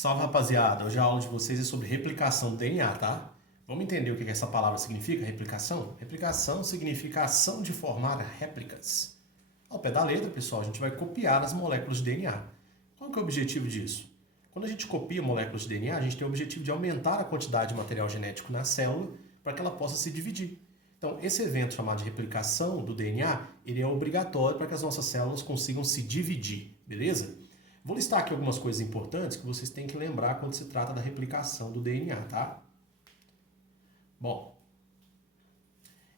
Salve, rapaziada! Hoje a aula de vocês é sobre replicação do DNA, tá? Vamos entender o que essa palavra significa, replicação? Replicação significa a ação de formar réplicas. Ao pé da letra, pessoal, a gente vai copiar as moléculas de DNA. Qual que é o objetivo disso? Quando a gente copia moléculas de DNA, a gente tem o objetivo de aumentar a quantidade de material genético na célula para que ela possa se dividir. Então, esse evento chamado de replicação do DNA, ele é obrigatório para que as nossas células consigam se dividir, beleza? Vou listar aqui algumas coisas importantes que vocês têm que lembrar quando se trata da replicação do DNA, tá? Bom,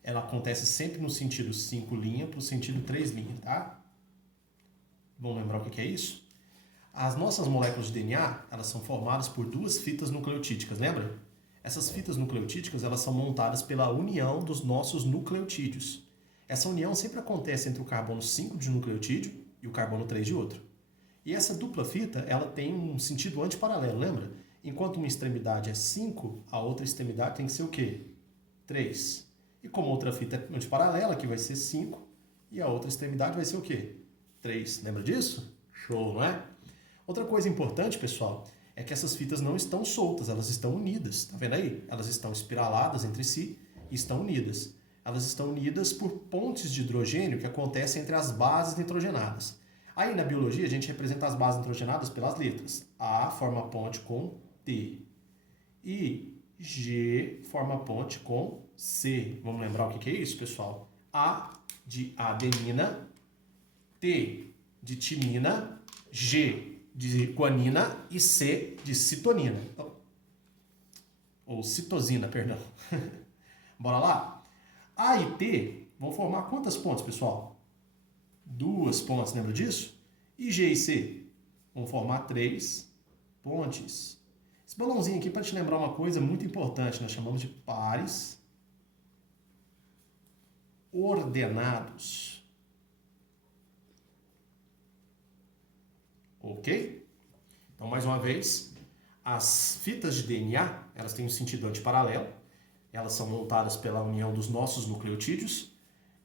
ela acontece sempre no sentido 5' para o sentido 3', tá? Vamos lembrar o que é isso? As nossas moléculas de DNA, elas são formadas por duas fitas nucleotídicas, lembra? Essas fitas nucleotídicas, elas são montadas pela união dos nossos nucleotídeos. Essa união sempre acontece entre o carbono 5 de um nucleotídeo e o carbono 3 de outro. E essa dupla fita, ela tem um sentido antiparalelo, lembra? Enquanto uma extremidade é 5, a outra extremidade tem que ser o quê? 3. E como outra fita é antiparalela, aqui vai ser 5, e a outra extremidade vai ser o quê? 3. Lembra disso? Show, não é? Outra coisa importante, pessoal, é que essas fitas não estão soltas, elas estão unidas. Tá vendo aí? Elas estão espiraladas entre si e estão unidas. Elas estão unidas por pontes de hidrogênio que acontecem entre as bases nitrogenadas. Aí na biologia a gente representa as bases nitrogenadas pelas letras. A forma ponte com T e G forma ponte com C. Vamos lembrar o que é isso, pessoal? A de adenina, T de timina, G de guanina e C de citonina. Ou citosina, perdão. Bora lá? A e T vão formar quantas pontes, pessoal? 2 pontes, lembra disso? E G e C vão formar 3 pontes. Esse balãozinho aqui para te lembrar uma coisa muito importante, nós chamamos de pares ordenados. Ok? Então, mais uma vez, as fitas de DNA, elas têm um sentido antiparalelo, elas são montadas pela união dos nossos nucleotídeos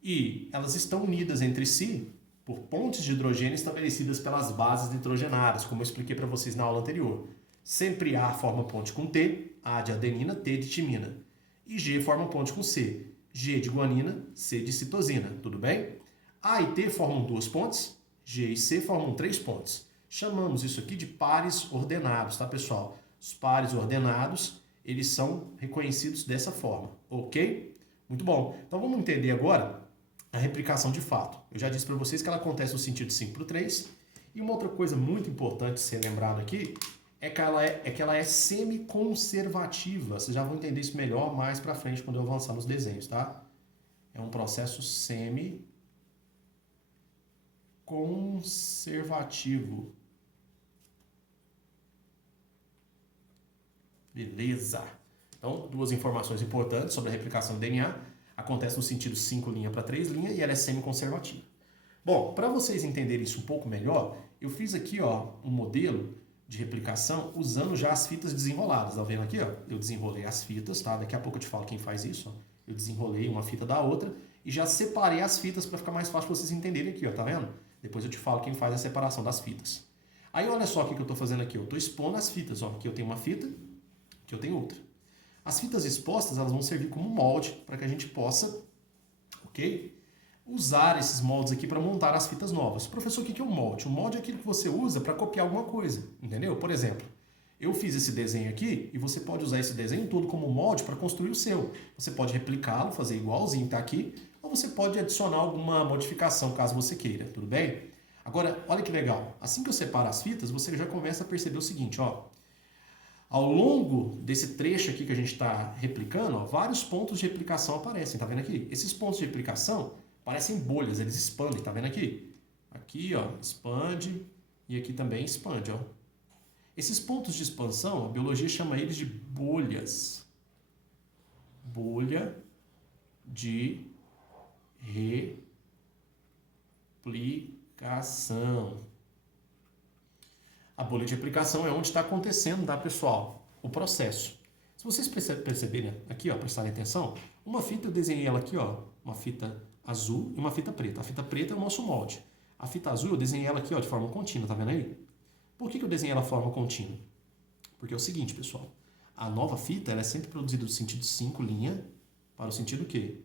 e elas estão unidas entre si por pontes de hidrogênio estabelecidas pelas bases nitrogenadas, como eu expliquei para vocês na aula anterior. Sempre A forma ponte com T, A de adenina, T de timina. E G forma ponte com C, G de guanina, C de citosina, tudo bem? A e T formam 2 pontes, G e C formam 3 pontes. Chamamos isso aqui de pares ordenados, tá, pessoal? Os pares ordenados, eles são reconhecidos dessa forma, ok? Muito bom. Então vamos entender agora a replicação de fato. Eu já disse para vocês que ela acontece no sentido 5'3". E uma outra coisa muito importante ser lembrado aqui é que ela é semi-conservativa. Vocês já vão entender isso melhor mais para frente quando eu avançar nos desenhos, tá? É um processo semi-conservativo. Beleza. Então, duas informações importantes sobre a replicação do DNA. Acontece no sentido 5' para 3' e ela é semi-conservativa. Bom, para vocês entenderem isso um pouco melhor, eu fiz aqui um modelo de replicação usando já as fitas desenroladas. Tá vendo aqui? Eu desenrolei as fitas, tá? Daqui a pouco eu te falo quem faz isso. Eu desenrolei uma fita da outra e já separei as fitas para ficar mais fácil para vocês entenderem aqui, tá vendo? Depois eu te falo quem faz a separação das fitas. Aí olha só o que eu estou fazendo aqui. Eu estou expondo as fitas. Aqui eu tenho uma fita, aqui eu tenho outra. As fitas expostas, elas vão servir como molde para que a gente possa, ok? Usar esses moldes aqui para montar as fitas novas. Professor, o que é um molde? Um molde é aquilo que você usa para copiar alguma coisa, entendeu? Por exemplo, eu fiz esse desenho aqui e você pode usar esse desenho todo como molde para construir o seu. Você pode replicá-lo, fazer igualzinho tá aqui, ou você pode adicionar alguma modificação caso você queira, tudo bem? Agora, olha que legal. Assim que eu separo as fitas, você já começa a perceber o seguinte, Ao longo desse trecho aqui que a gente está replicando, vários pontos de replicação aparecem, tá vendo aqui? Esses pontos de replicação parecem bolhas, eles expandem, tá vendo aqui? Aqui, expande e aqui também expande, Esses pontos de expansão, a biologia chama eles de bolhas. Bolha de replicação. A bolha de replicação é onde está acontecendo, tá, pessoal? O processo. Se vocês perceberem aqui, prestarem atenção, uma fita eu desenhei ela aqui, uma fita azul e uma fita preta. A fita preta é o nosso molde. A fita azul eu desenhei ela aqui, de forma contínua, tá vendo aí? Por que eu desenhei ela de forma contínua? Porque é o seguinte, pessoal. A nova fita ela é sempre produzida do sentido 5 linha para o sentido o quê?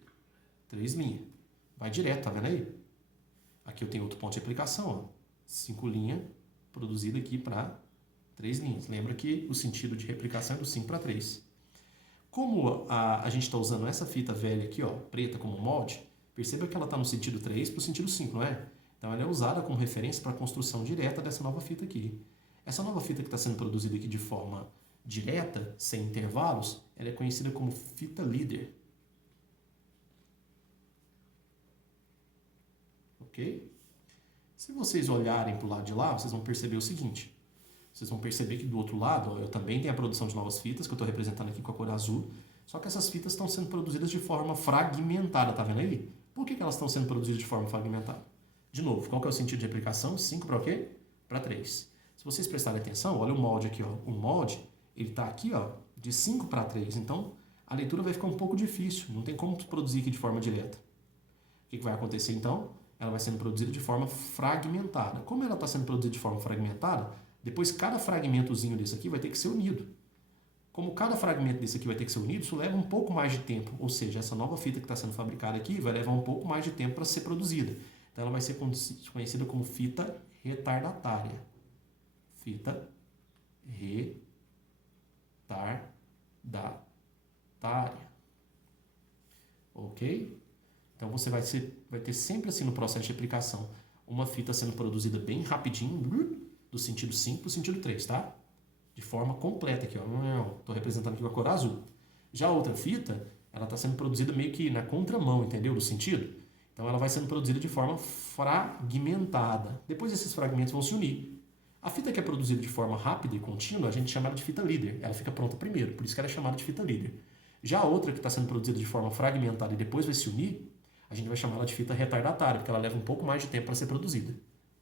3 linha. Vai direto, tá vendo aí? Aqui eu tenho outro ponto de aplicação, ó. 5 linha produzida aqui para 3 linhas. Lembra que o sentido de replicação é do 5 para 3. Como a gente está usando essa fita velha aqui, ó, preta como molde, perceba que ela está no sentido 3 para o sentido 5, não é? Então ela é usada como referência para a construção direta dessa nova fita aqui. Essa nova fita que está sendo produzida aqui de forma direta, sem intervalos, ela é conhecida como fita líder. Ok? Se vocês olharem para o lado de lá, vocês vão perceber o seguinte. Vocês vão perceber que do outro lado, ó, eu também tenho a produção de novas fitas, que eu estou representando aqui com a cor azul, só que essas fitas estão sendo produzidas de forma fragmentada, tá vendo aí? Por que elas estão sendo produzidas de forma fragmentada? De novo, qual que é o sentido de aplicação? 5 para o quê? Para 3. Se vocês prestarem atenção, olha o molde aqui, ó. O molde, ele está aqui, ó, de 5 para 3. Então, a leitura vai ficar um pouco difícil. Não tem como produzir aqui de forma direta. O que vai acontecer, então? Ela vai sendo produzida de forma fragmentada. Como ela está sendo produzida de forma fragmentada, depois cada fragmentozinho desse aqui vai ter que ser unido. Como cada fragmento desse aqui vai ter que ser unido, isso leva um pouco mais de tempo. Ou seja, essa nova fita que está sendo fabricada aqui vai levar um pouco mais de tempo para ser produzida. Então ela vai ser conhecida como fita retardatária. Fita retardatária. Ok? Então você vai ter sempre assim no processo de aplicação uma fita sendo produzida bem rapidinho, do sentido 5 para o sentido 3, tá? De forma completa aqui, ó. Estou representando aqui com a cor azul. Já a outra fita, ela está sendo produzida meio que na contramão, entendeu? Do sentido. Então ela vai sendo produzida de forma fragmentada. Depois esses fragmentos vão se unir. A fita que é produzida de forma rápida e contínua, a gente chama ela de fita líder. Ela fica pronta primeiro, por isso que ela é chamada de fita líder. Já a outra que está sendo produzida de forma fragmentada e depois vai se unir, a gente vai chamar ela de fita retardatária, porque ela leva um pouco mais de tempo para ser produzida.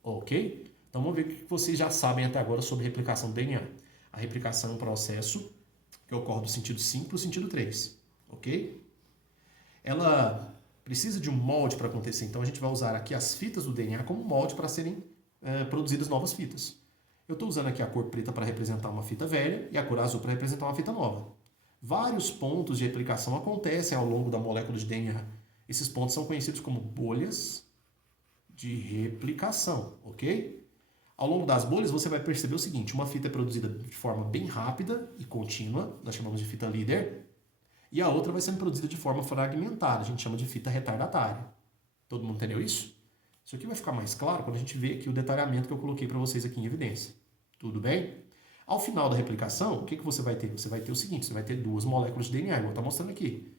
Ok? Então vamos ver o que vocês já sabem até agora sobre replicação do DNA. A replicação é um processo que ocorre do sentido 5 para o sentido 3. Ok? Ela precisa de um molde para acontecer, então a gente vai usar aqui as fitas do DNA como molde para serem produzidas novas fitas. Eu estou usando aqui a cor preta para representar uma fita velha e a cor azul para representar uma fita nova. Vários pontos de replicação acontecem ao longo da molécula de DNA. Esses pontos são conhecidos como bolhas de replicação, ok? Ao longo das bolhas você vai perceber o seguinte, uma fita é produzida de forma bem rápida e contínua, nós chamamos de fita líder, e a outra vai sendo produzida de forma fragmentada, a gente chama de fita retardatária. Todo mundo entendeu isso? Isso aqui vai ficar mais claro quando a gente vê aqui o detalhamento que eu coloquei para vocês aqui em evidência. Tudo bem? Ao final da replicação, o que você vai ter? Você vai ter o seguinte, você vai ter duas moléculas de DNA, igual está mostrando aqui.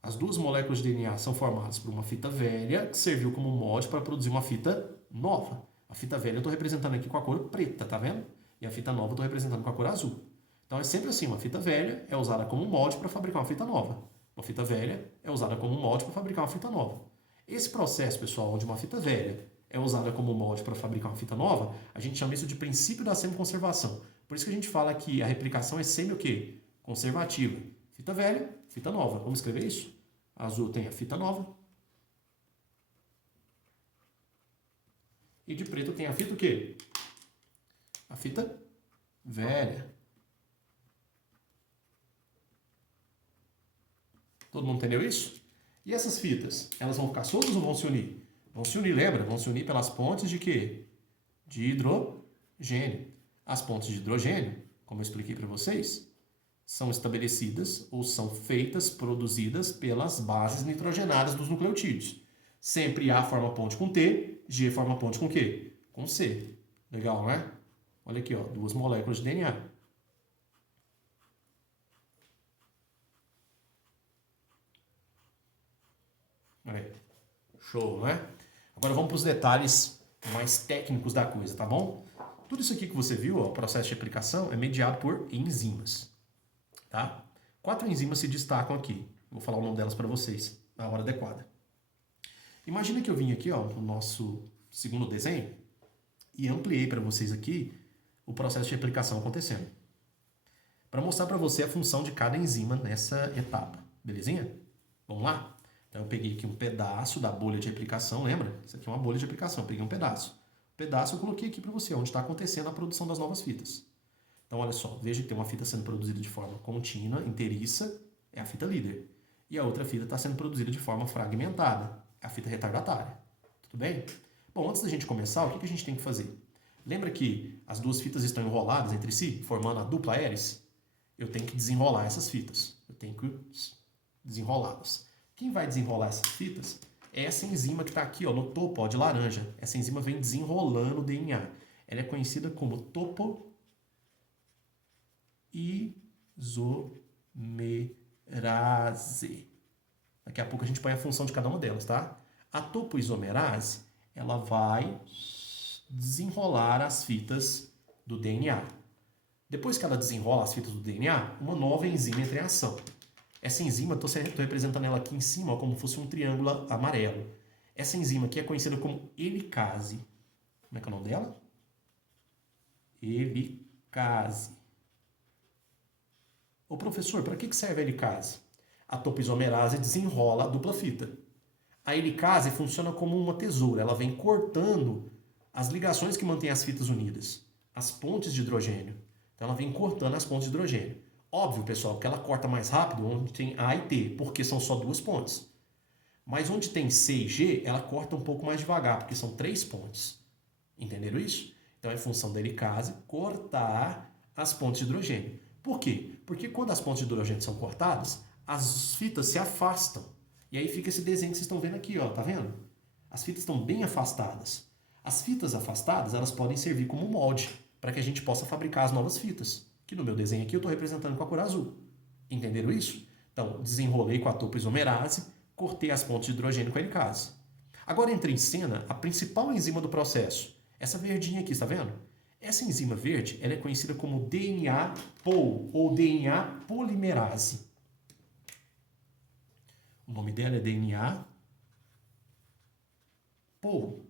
As duas moléculas de DNA são formadas por uma fita velha, que serviu como molde para produzir uma fita nova. A fita velha eu estou representando aqui com a cor preta, tá vendo? E a fita nova eu estou representando com a cor azul. Então é sempre assim, uma fita velha é usada como molde para fabricar uma fita nova. Uma fita velha é usada como molde para fabricar uma fita nova. Esse processo, pessoal, onde uma fita velha é usada como molde para fabricar uma fita nova, a gente chama isso de princípio da semiconservação. Por isso que a gente fala que a replicação é semi o quê? Conservativa. Fita velha, fita nova. Vamos escrever isso? A azul tem a fita nova. E de preto tem a fita o quê? A fita velha. Todo mundo entendeu isso? E essas fitas, elas vão ficar soltas ou vão se unir? Vão se unir, lembra? Vão se unir pelas pontes de quê? De hidrogênio. As pontes de hidrogênio, como eu expliquei para vocês, são estabelecidas ou são feitas, produzidas pelas bases nitrogenadas dos nucleotídeos. Sempre A forma ponte com T, G forma ponte com Q? Com C. Legal, não é? Olha aqui, ó, duas moléculas de DNA. Olha aí. Show, não é? Agora vamos para os detalhes mais técnicos da coisa, tá bom? Tudo isso aqui que você viu, ó, o processo de aplicação, é mediado por enzimas. Tá? 4 enzimas se destacam aqui. Vou falar o nome delas para vocês na hora adequada. Imagina que eu vim aqui, ó, no nosso segundo desenho e ampliei para vocês aqui o processo de aplicação acontecendo. Para mostrar para você a função de cada enzima nessa etapa. Belezinha? Vamos lá? Então eu peguei aqui um pedaço da bolha de aplicação, lembra? Isso aqui é uma bolha de aplicação, eu peguei um pedaço. O pedaço eu coloquei aqui para você, onde está acontecendo a produção das novas fitas. Então, olha só, veja que tem uma fita sendo produzida de forma contínua, inteiriça, é a fita líder. E a outra fita está sendo produzida de forma fragmentada, é a fita retardatária. Tudo bem? Bom, antes da gente começar, o que a gente tem que fazer? Lembra que as duas fitas estão enroladas entre si, formando a dupla hélice? Eu tenho que desenrolar essas fitas. Eu tenho que desenrolá-las. Quem vai desenrolar essas fitas é essa enzima que está aqui ó, no topo ó, de laranja. Essa enzima vem desenrolando o DNA. Ela é conhecida como topoisomerase. Daqui a pouco a gente põe a função de cada uma delas, tá? A topoisomerase, ela vai desenrolar as fitas do DNA. Depois que ela desenrola as fitas do DNA, uma nova enzima entra em ação. Essa enzima, estou representando ela aqui em cima ó, como se fosse um triângulo amarelo. Essa enzima aqui é conhecida como helicase. Como é que é o nome dela? Helicase. Ô professor, para que serve a helicase? A topoisomerase desenrola a dupla fita. A helicase funciona como uma tesoura, ela vem cortando as ligações que mantêm as fitas unidas, as pontes de hidrogênio. Então ela vem cortando as pontes de hidrogênio. Óbvio, pessoal, que ela corta mais rápido onde tem A e T, porque são só duas pontes. Mas onde tem C e G, ela corta um pouco mais devagar, porque são 3 pontes. Entenderam isso? Então é função da helicase cortar as pontes de hidrogênio. Por quê? Porque quando as pontes de hidrogênio são cortadas, as fitas se afastam. E aí fica esse desenho que vocês estão vendo aqui, ó, tá vendo? As fitas estão bem afastadas. As fitas afastadas, elas podem servir como molde para que a gente possa fabricar as novas fitas. Que no meu desenho aqui eu estou representando com a cor azul. Entenderam isso? Então, desenrolei com a topoisomerase, cortei as pontes de hidrogênio com a helicase. Agora entra em cena a principal enzima do processo. Essa verdinha aqui, está vendo? Essa enzima verde, ela é conhecida como DNA-POL, ou DNA polimerase. O nome dela é DNA-POL.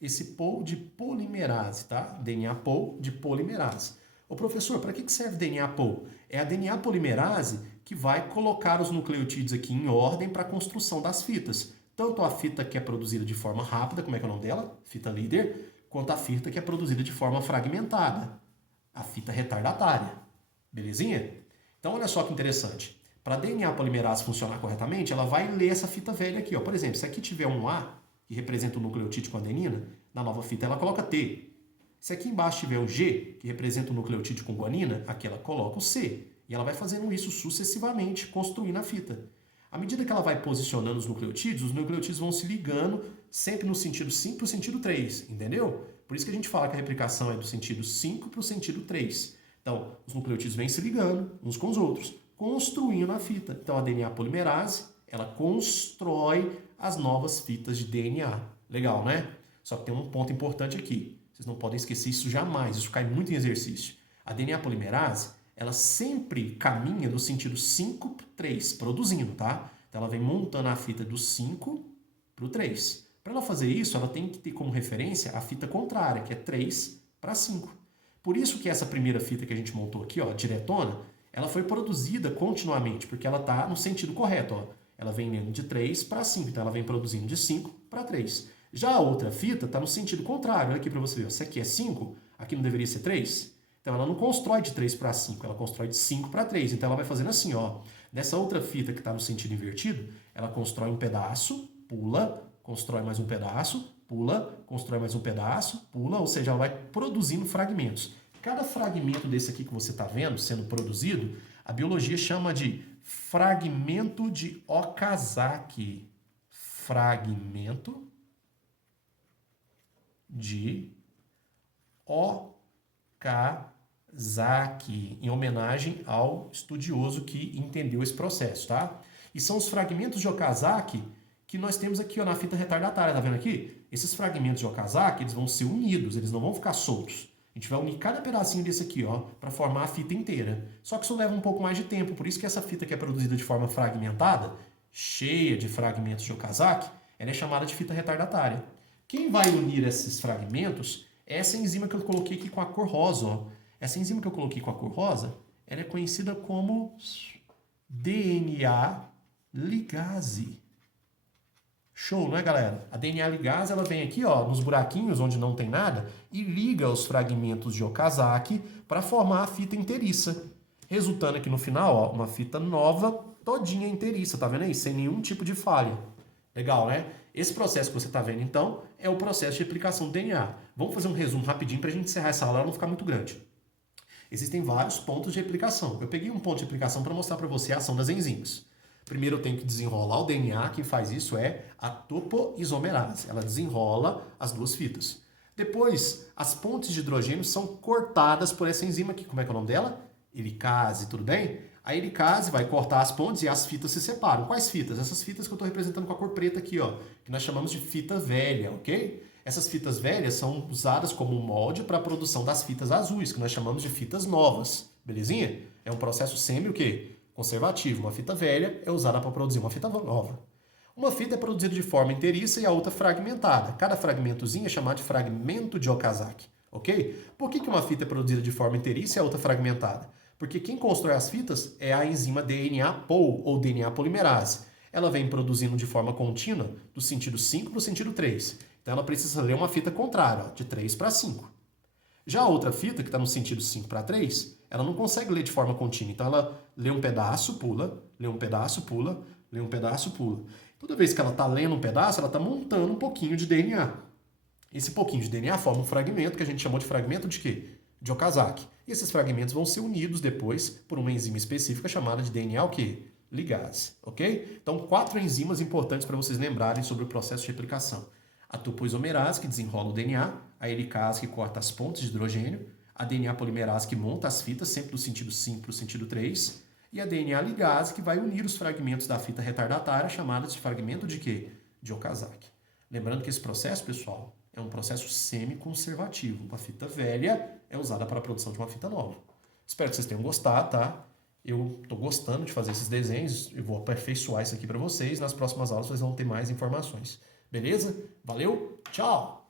Esse POL de polimerase, tá? DNA-POL de polimerase. Ô professor, para que serve DNA-POL? É a DNA polimerase que vai colocar os nucleotídeos aqui em ordem para a construção das fitas. Tanto a fita que é produzida de forma rápida, como é que é o nome dela? Fita líder, quanto a fita que é produzida de forma fragmentada, a fita retardatária. Belezinha? Então, olha só que interessante. Para a DNA polimerase funcionar corretamente, ela vai ler essa fita velha aqui. Ó. Por exemplo, se aqui tiver um A, que representa o nucleotídeo com adenina, na nova fita ela coloca T. Se aqui embaixo tiver o G, que representa o nucleotídeo com guanina, aqui ela coloca o C. E ela vai fazendo isso sucessivamente, construindo a fita. À medida que ela vai posicionando os nucleotídeos vão se ligando sempre no sentido 5 para o sentido 3, entendeu? Por isso que a gente fala que a replicação é do sentido 5 para o sentido 3. Então, os nucleotídeos vêm se ligando uns com os outros, construindo a fita. Então, a DNA polimerase, ela constrói as novas fitas de DNA. Legal, né? Só que tem um ponto importante aqui. Vocês não podem esquecer isso jamais, isso cai muito em exercício. A DNA polimerase, ela sempre caminha no sentido 5 para 3, produzindo, tá? Então ela vem montando a fita do 5 para o 3. Para ela fazer isso, ela tem que ter como referência a fita contrária, que é 3 para 5. Por isso que essa primeira fita que a gente montou aqui, ó, diretona, ela foi produzida continuamente, porque ela está no sentido correto, ó. Ela vem indo de 3 para 5, então ela vem produzindo de 5 para 3. Já a outra fita está no sentido contrário. Olha aqui para você ver. Se aqui é 5, aqui não deveria ser 3? Então ela não constrói de 3 para 5, ela constrói de 5 para 3. Então ela vai fazendo assim, ó. Nessa outra fita que está no sentido invertido, ela constrói um pedaço, pula, constrói mais um pedaço, pula, constrói mais um pedaço, pula, ou seja, ela vai produzindo fragmentos. Cada fragmento desse aqui que você está vendo sendo produzido, a biologia chama de fragmento de Okazaki. Fragmento de Okazaki, em homenagem ao estudioso que entendeu esse processo, tá? E são os fragmentos de Okazaki que nós temos aqui ó, na fita retardatária, tá vendo aqui? Esses fragmentos de Okazaki, eles vão ser unidos, eles não vão ficar soltos. A gente vai unir cada pedacinho desse aqui, ó, para formar a fita inteira. Só que isso leva um pouco mais de tempo, por isso que essa fita que é produzida de forma fragmentada, cheia de fragmentos de Okazaki, ela é chamada de fita retardatária. Quem vai unir esses fragmentos é essa enzima que eu coloquei aqui com a cor rosa. Ó. Essa enzima que eu coloquei com a cor rosa, ela é conhecida como DNA ligase. Show, não é, galera? A DNA ligase, ela vem aqui, ó, nos buraquinhos onde não tem nada e liga os fragmentos de Okazaki para formar a fita inteiriça, resultando aqui no final, ó, uma fita nova, todinha inteiriça, tá vendo aí? Sem nenhum tipo de falha. Legal, né? Esse processo que você está vendo, então, é o processo de replicação do DNA. Vamos fazer um resumo rapidinho para a gente encerrar essa aula e não ficar muito grande. Existem vários pontos de replicação. Eu peguei um ponto de replicação para mostrar para você a ação das enzimas. Primeiro eu tenho que desenrolar o DNA, quem faz isso é a topoisomerase. Ela desenrola as duas fitas. Depois, as pontes de hidrogênio são cortadas por essa enzima aqui. Como é que é o nome dela? Helicase, tudo bem? A helicase vai cortar as pontes e as fitas se separam. Quais fitas? Essas fitas que eu estou representando com a cor preta aqui, ó, que nós chamamos de fita velha, ok? Essas fitas velhas são usadas como um molde para a produção das fitas azuis, que nós chamamos de fitas novas, belezinha? É um processo semi o quê? Conservativo. Uma fita velha é usada para produzir uma fita nova. Uma fita é produzida de forma inteiriça e a outra fragmentada. Cada fragmentozinho é chamado de fragmento de Okazaki, ok? Por que uma fita é produzida de forma inteiriça e a outra fragmentada? Porque quem constrói as fitas é a enzima DNA-POL, ou DNA polimerase. Ela vem produzindo de forma contínua do sentido 5 para o sentido 3. Então ela precisa ler uma fita contrária, ó, de 3 para 5. Já a outra fita, que está no sentido 5 para 3, ela não consegue ler de forma contínua. Então ela lê um pedaço, pula, lê um pedaço, pula, lê um pedaço, pula. Toda vez que ela está lendo um pedaço, ela está montando um pouquinho de DNA. Esse pouquinho de DNA forma um fragmento que a gente chamou de fragmento de quê? De Okazaki. E esses fragmentos vão ser unidos depois por uma enzima específica chamada de DNA o quê? Ligase, ok? Então, 4 enzimas importantes para vocês lembrarem sobre o processo de replicação. A topoisomerase, que desenrola o DNA, a helicase, que corta as pontes de hidrogênio, a DNA polimerase, que monta as fitas, sempre do sentido 5 para o sentido 3, e a DNA ligase, que vai unir os fragmentos da fita retardatária, chamada de fragmento de quê? De Okazaki. Lembrando que esse processo, pessoal, é um processo semi-conservativo. Uma fita velha é usada para a produção de uma fita nova. Espero que vocês tenham gostado, tá? Eu estou gostando de fazer esses desenhos, eu vou aperfeiçoar isso aqui para vocês. Nas próximas aulas vocês vão ter mais informações. Beleza? Valeu, tchau!